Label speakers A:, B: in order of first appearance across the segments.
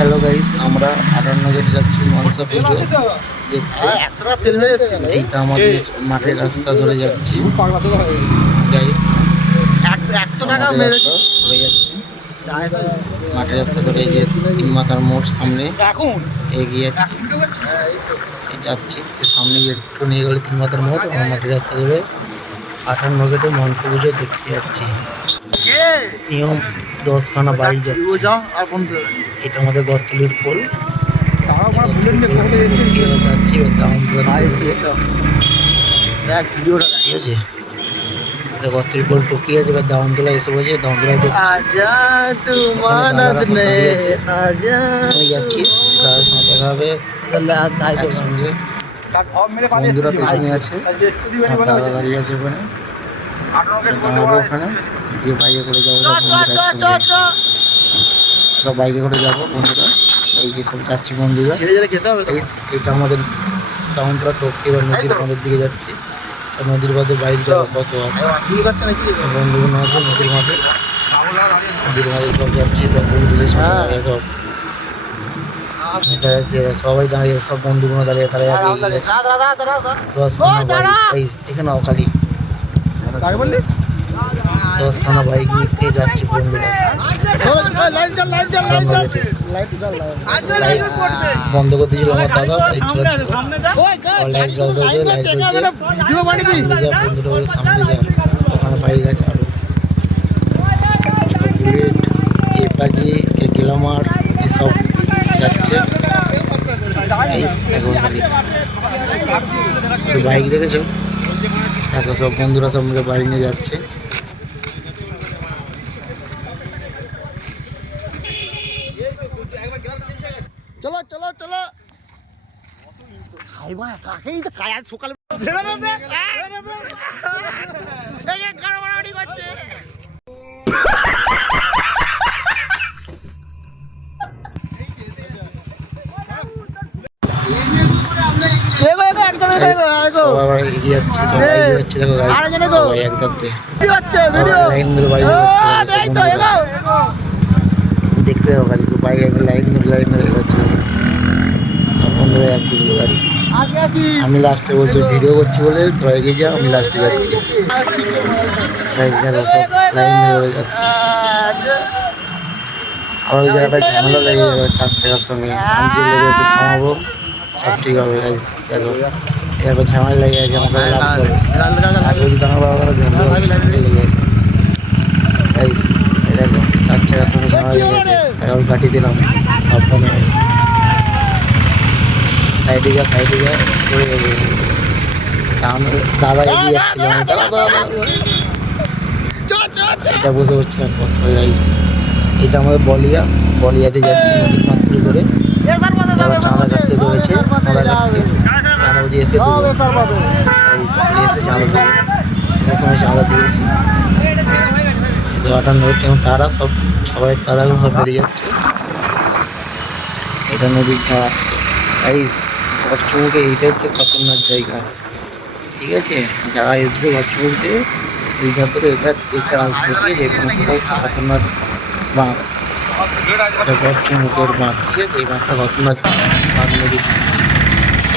A: Hello guys আমরা আটান্ন গেটে যাচ্ছি মনসা পুজো দেখতে। এইটা আমাদের মাঠের রাস্তা ধরে যাচ্ছি। গাইস ধরে যাচ্ছি। মাঠের রাস্তা ধরে যে তিন মাথার মোড় সামনে এগিয়ে যাচ্ছি। যাচ্ছি সামনে গিয়ে একটু নিয়ে গেলে তিন মাথার মোড়। এবং মাঠের রাস্তা ধরে আটান্ন গেটে মনসা পুজো দেখতে যাচ্ছি। নিয়ম দশখানা বাইক যাচ্ছে। এটা আমাদের গতলির পোল। যাচ্ছি ঠিক আছে? পোল টুকি আছে এবার এসে আমি যাচ্ছি দাদার সঙ্গে দেখা হবে। একসঙ্গে। বন্ধুরা পেছনে আছে। দাদা দাঁড়িয়ে আছে ওখানে। দাঁড়াবো ওখানে। যে বাইকে করে যাব সব বন্ধুরা একসঙ্গে। সব বাইকে করে যাব বন্ধুরা। এই যে সব যাচ্ছি বন্ধুরা। এটা আমাদের দামোদরা টপকে এবার নদীর আমাদের দিকে যাচ্ছি। সব নদীর বাদে বাইক যাওয়া কত আছে?
B: কি করছে নাকি?
A: সব বন্ধুগুলো আছে নদীর মাঝে। নদীর মাঝে সব যাচ্ছি সব বন্ধুদের সঙ্গে
B: হ্যাঁ।
A: সব। দাঁড়িয়ে সবাই দাঁড়িয়ে সব বন্ধুগুলো দাঁড়িয়ে তারা আগে এগিয়ে গেছে।
B: দাঁড়া দাঁড়া দাঁড়া দাঁড়া
A: দশখানা বাইক নিয়ে যাচ্ছি বন্ধুরা। বন্ধ করতে ছিল আমার দাদা চালাচ্ছিল লাইট জ্বল জ্বলছে লাইট জ্বলছে বন্ধুরা বলে সামনে যা। ওখানে বাইক আছে আরও। সব বুলেট কে গ্লামার এসব যাচ্ছে। বাইক দেখেছ? দেখো সব বন্ধুরা সব মিলে বাইক নিয়ে যাচ্ছে।
B: চলো চলো চলো। কাকেই তো কায়া সকালে ছেড়ে দে দে। এই যে কাড়াকাড়ি করছে। এগো এগো একদম
A: Guys,
B: এগো
A: সব আবার এগিয়ে যাচ্ছে সব বাইক যাচ্ছে দেখো guys,
B: আরেকজন এগো।
A: সবাই একদার দিয়ে
B: ভিডিও হচ্ছে ভিডিও।
A: লাইন ধরে বাইক যাচ্ছে হবে গাড়ি সব বাইক একদম লাইন ধরে লাইন ধরে এগোচ্ছে সব যাচ্ছে শুধু গাড়ি আমি লাস্টে বলছি, ভিডিও করছি বলে তোরা এগিয়ে যা, আমি লাস্টে যাচ্ছি। সব লাইন ধরে যাচ্ছে আর ওই জায়গাটায় ঝামেলা লেগে যাবে চার চাকার সঙ্গে। আমি যে লেগে একটু থামাবো, সব ঠিক হবে গাইজ দেখো। দেখো ঝামেলা লেগে গেছে আমাকে হবে। আগে যদি দাঁড়াবো ঝামেলা লেগে গাইজ এই দেখো চার চাকার সঙ্গে ঝামেলা লেগে গেছে। তাকে আমি কাটিয়ে দিলাম সাবধানে। সাইডে যা সাইডে যা পড়ে যাবে। তা দাদা এগিয়ে যাচ্ছিল। এটা বসে গাইস এটা আমাদের বলিয়া। বলিয়াতে যাচ্ছি নদীর মাত্রে ধরে। চাঁদা কাটতে ধরেছে। চাঁদা কাটতে। চাঁদা বুঝে এসে দেবো এসে চাঁদা দেবে এসে সময় চাঁদা দিয়েছি। এসে আটান্ন এবং তারা সব সবাই তারা সব বেরিয়ে যাচ্ছে। এটা নদীর ঘাট গাইস বচ্চমুখে এইটা হচ্ছে খতরনাক জায়গা। ঠিক আছে? যারা আসবে বচ্চমুখে ওই ধার ধরে এটা দেখে আসবে ঠিক আছে এখানে কোথাও হচ্ছে খতরনাক বাঁক এটা বচ্চমুখের বাঁক ঠিক আছে? এই বাঁকটা খতরনাক বাঁক নদী।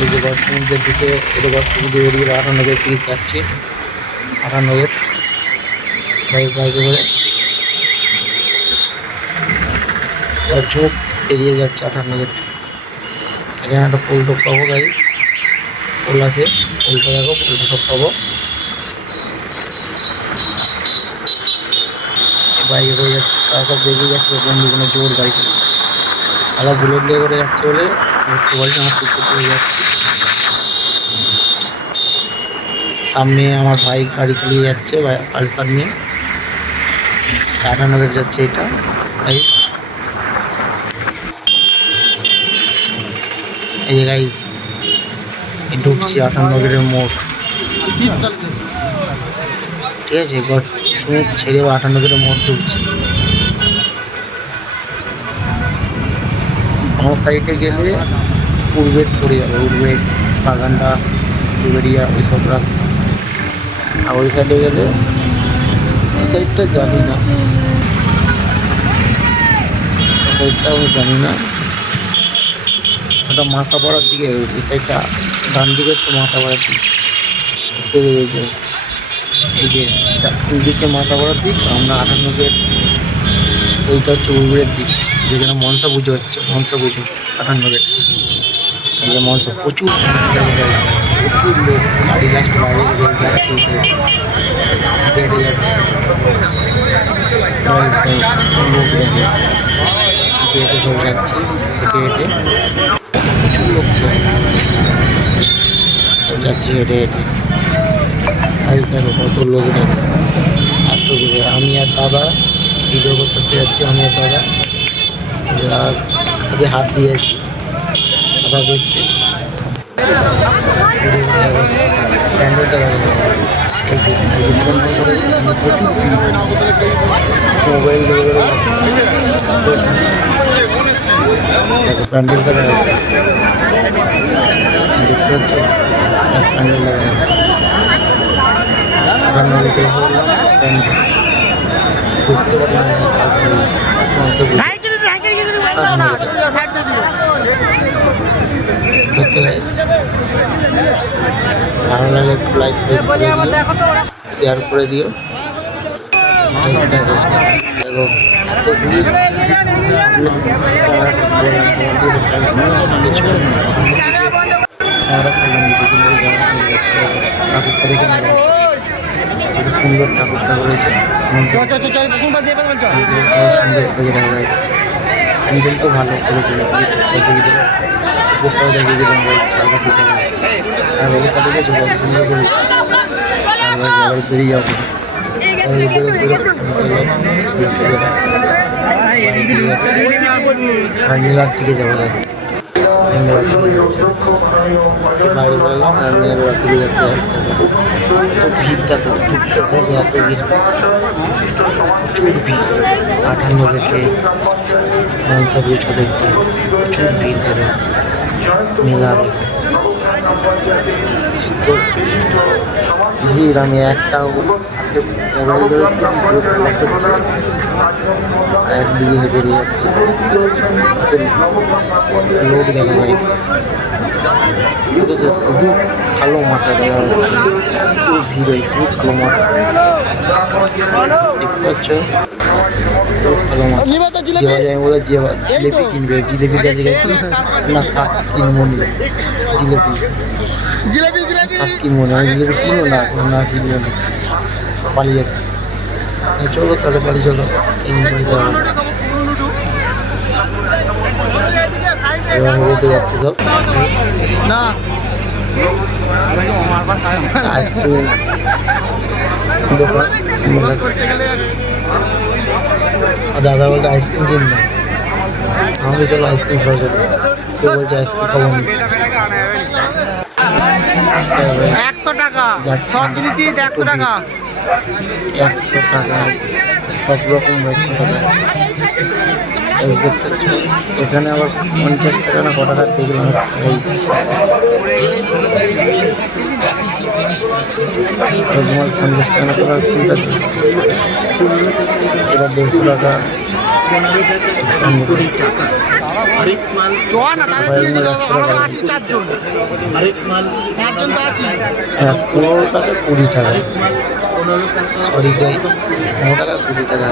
A: এই যে বচ্চমুখের দিকে এটা বচ্চমুখ বেরিয়ে বেরিয়ে আটানগরের দিকে যাচ্ছে। আটানগর বাইক বাইকে করে বচ্চমুখ এড়িয়ে যাচ্ছে আটানগর এখানে একটা পোল টোপ পাবো গাইস পোল আছে। পোলটা দেখো, পোলটা টোপ পাবো। বাইকে করে যাচ্ছে তারা সব বেরিয়ে যাচ্ছে সব বন্ধুগুলো জোর গাড়ি চলে তারা বুলেট নিয়ে করে যাচ্ছে বলে ধরতে পারছি আমার টুকটুক করে যাচ্ছে। সামনে আমার ভাই গাড়ি চালিয়ে যাচ্ছে পালসার নিয়ে। টাটানগর যাচ্ছে এটা। গাইস এই যে গাইস ঢুকছি আটানগরের মোড়। ঠিক আছে গট ছেড়ে আটানগরের মোড় ঢুকছি। আমার সাইডে গেলে উড়বেট পড়ে যাবে উড়বেট বাগানটা, উড়বেড়িয়া ওই সব রাস্তা। আর ওই সাইডে গেলে ওই সাইডটা জানি না। সাইডটা আমি জানি না। ওটা মাথা পড়ার দিকে, এই সাইডটা ডান দিকে হচ্ছে মাথা পড়ার দিক। এই যে এই যে ডান দিকে মাথা পড়ার দিক, আমরা গেট এইটা হচ্ছে উড়ের দিক, যেখানে মনসা পুজো হচ্ছে, মনসা পুজো আটান্ন এই যে মনসা, প্রচুর প্রচুর লোক, গাড়ি লাস্ট বাইরে যাচ্ছে হেঁটে হেঁটে যাচ্ছে Guys, দেখো, লোক দেখো হেঁটে হেঁটে সব যাচ্ছে হেঁটে হেঁটে প্রচুর লোক তো। সব যাচ্ছে হেঁটে হেঁটে আজ দেখো কত লোক দেখো। এত ভিড়। আমি আর দাদা ভিডিও করতে যাচ্ছি, আমি আর দাদা। হাতে হাত দিয়েছি দাদা দেখছে। প্যান্ডেলটা দেখো এই যে যে দোকান প্রচুর ভালো লাগলে লাইক শেয়ার করে দিও। দেখো দেখো এত ভিড় সুন্দর ঠাকুরটা কত সুন্দর গাইস প্যান্ডেলটাও ভালো করেছে দেখিয়ে দিল উপরটাও দেখিয়ে দিলাম গাইস ছাড়া দিতে আর দেখেছ কত সুন্দর করেছে। আবার বেরিয়ে যাব সবাই বেরো বেরো আর মেলার দিকে যাব দেখো মেলার দিকে যাচ্ছে বাইরে বেরোলাম আর মেলার দিকে যাচ্ছে রাস্তা এত ভিড় দেখো ঢুকতে হবে এত ভিড় প্রচুর ভিড় আঠান্ন গেটে মনসা পুজো দেখতে প্রচুর ভিড় ধরে মেলা দেখে তো ভিড়, আমি একটা হাতে মোবাইল ধরেছি একদিকে হেঁটে হেঁটে যাচ্ছি। লোক দেখো গাইস শুধু কালো মাথা দেখা যাচ্ছে। এত ভিড় হয়েছে, কালো মাথা। দেখতে পাচ্ছ? বলে জিলেপি। কিনবে জিলেপি কাছে গেছি। না থাক কিনবো নি। জিলেপি।
B: জিলাপি জিলাপি।
A: কিনবো না। জিলেপি কিনো না না কিনবো না। পালিয়ে যাচ্ছে। হ্যাঁ, চলো তাহলে বাড়ি চলো। এবার রেখে যাচ্ছে সব।
B: না।
A: আইসক্রিম। দোকান। দাদা বলতে আইসক্রিম কিনবে। আমি চলো আইসক্রিম খাওয়া যাবে কেউ বলছে আইসক্রিম খাব না।
B: একশো টাকা। একশো টাকা।
A: একশো টাকা। সব রকম এই দেখতে এখানে আবার পঞ্চাশ টাকা না ক টাকা দেখলাম বলছি তোমার পঞ্চাশ টাকা না করার কোনটা এবার দেড়শো টাকা। পনেরো টাকা কুড়ি টাকা। সরি গাইস পনেরো টাকা কুড়ি টাকা